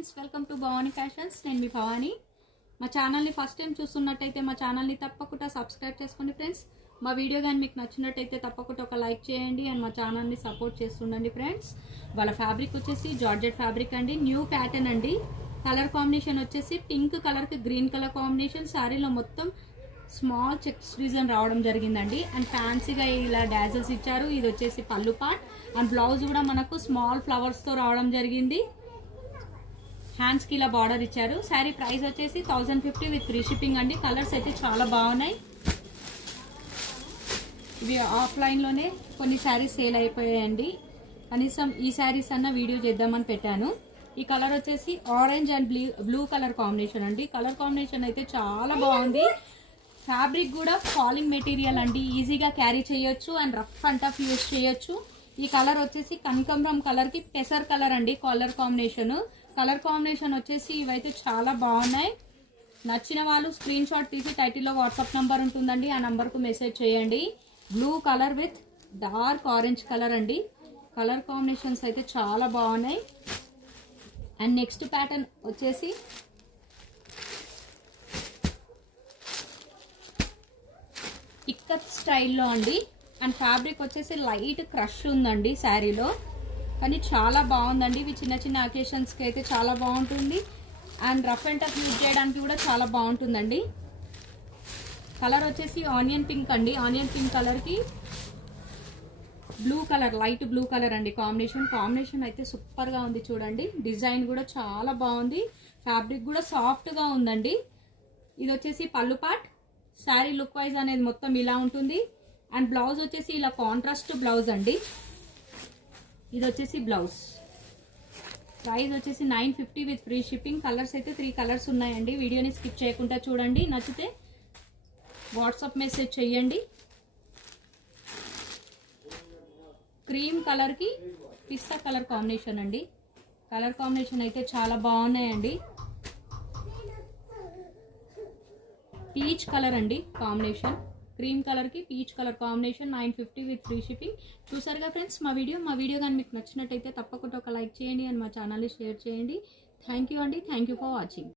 Friends, welcome to Bhavani fashions. నేను మీ భవానీ. మా ఛానల్ని ఫస్ట్ టైం చూస్తున్నట్టయితే మా ఛానల్ని తప్పకుండా సబ్స్క్రైబ్ చేసుకోండి ఫ్రెండ్స్. మా వీడియో కానీ మీకు నచ్చినట్టయితే తప్పకుండా ఒక లైక్ చేయండి అండ్ మా ఛానల్ని సపోర్ట్ చేస్తుండండి ఫ్రెండ్స్. వాళ్ళ ఫ్యాబ్రిక్ వచ్చేసి జార్జెట్ ఫ్యాబ్రిక్ అండి, న్యూ ప్యాటర్న్ అండి. కలర్ కాంబినేషన్ వచ్చేసి పింక్ కలర్కి గ్రీన్ కలర్ కాంబినేషన్. శారీలో మొత్తం స్మాల్ చెక్స్ డిజైన్ రావడం జరిగిందండి అండ్ ఫ్యాన్సీగా ఇలా డాజల్స్ ఇచ్చారు. ఇది వచ్చేసి పళ్ళు పార్ట్ అండ్ బ్లౌజ్ కూడా మనకు స్మాల్ ఫ్లవర్స్తో రావడం జరిగింది. హ్యాండ్స్కి ఇలా బార్డర్ ఇచ్చారు. శారీ ప్రైస్ వచ్చేసి 1050 విత్ ఫ్రీ షిప్పింగ్ అండి. కలర్స్ అయితే చాలా బాగున్నాయి. ఇవి ఆఫ్లైన్లోనే కొన్ని శారీస్ సేల్ అయిపోయాయండి. కనీసం ఈ శారీస్ అన్న వీడియో చేద్దామని పెట్టాను. ఈ కలర్ వచ్చేసి orange and blue colour combination అండి. కలర్ కాంబినేషన్ అయితే చాలా బాగుంది. ఫ్యాబ్రిక్ కూడా ఫాలింగ్ మెటీరియల్ అండి, ఈజీగా క్యారీ చేయొచ్చు and rough and tough use చేయొచ్చు. ఈ కలర్ వచ్చేసి కనకాంబరం కలర్ కి పెసర్ కలర్ అండి. కలర్ కాంబినేషన్ వచ్చేసి ఇవైతే చాలా బాగున్నాయి. నచ్చిన వాళ్ళు స్క్రీన్ షాట్ తీసి టైటిల్లో వాట్సాప్ నంబర్ ఉంటుందండి, ఆ నంబర్కు మెసేజ్ చేయండి. Blue colour with dark orange colour అండి. కలర్ కాంబినేషన్స్ అయితే చాలా బాగున్నాయి. అండ్ నెక్స్ట్ ప్యాటర్న్ వచ్చేసి ఇక్కత్ స్టైల్లో అండి. అండ్ ఫ్యాబ్రిక్ వచ్చేసి లైట్ క్రష్ ఉందండి శారీలో, కానీ చాలా బాగుందండి. ఇవి చిన్న చిన్న అకేషన్స్కి అయితే చాలా బాగుంటుంది and rough and tough use చేయడానికి కూడా చాలా బాగుంటుందండి. కలర్ వచ్చేసి ఆనియన్ పింక్ అండి. ఆనియన్ పింక్ కలర్కి blue colour, light blue colour అండి. కాంబినేషన్ అయితే సూపర్గా ఉంది చూడండి. డిజైన్ కూడా చాలా బాగుంది. ఫ్యాబ్రిక్ కూడా సాఫ్ట్గా ఉందండి. ఇది వచ్చేసి పళ్ళు పార్ట్. శారీ లుక్ వైజ్ అనేది మొత్తం ఇలా ఉంటుంది అండ్ బ్లౌజ్ వచ్చేసి ఇలా కాంట్రాస్ట్ బ్లౌజ్ అండి. ఇది వచ్చేసి బ్లౌజ్. ప్రైస్ వచ్చేసి 950 విత్ ఫ్రీ షిప్పింగ్. కలర్స్ అయితే 3 కలర్స్ ఉన్నాయండి. వీడియోని స్కిప్ చేయకుండా చూడండి. నచ్చితే వాట్సాప్ మెసేజ్ చేయండి. క్రీమ్ కలర్కి పిస్తా కలర్ కాంబినేషన్ అండి. కలర్ కాంబినేషన్ అయితే చాలా బాగున్నాయండి. పీచ్ కలర్ అండి కాంబినేషన్. క్రీమ్ కలర్కి peach colour combination. 950 with free shipping. చూసారుగా ఫ్రెండ్స్ మా వీడియో కానీ మీకు నచ్చినట్టయితే తప్పకుండా ఒక లైక్ చేయండి అండ్ మా ఛానల్ని షేర్ చేయండి. థ్యాంక్ యూ అండి. Thank you for watching.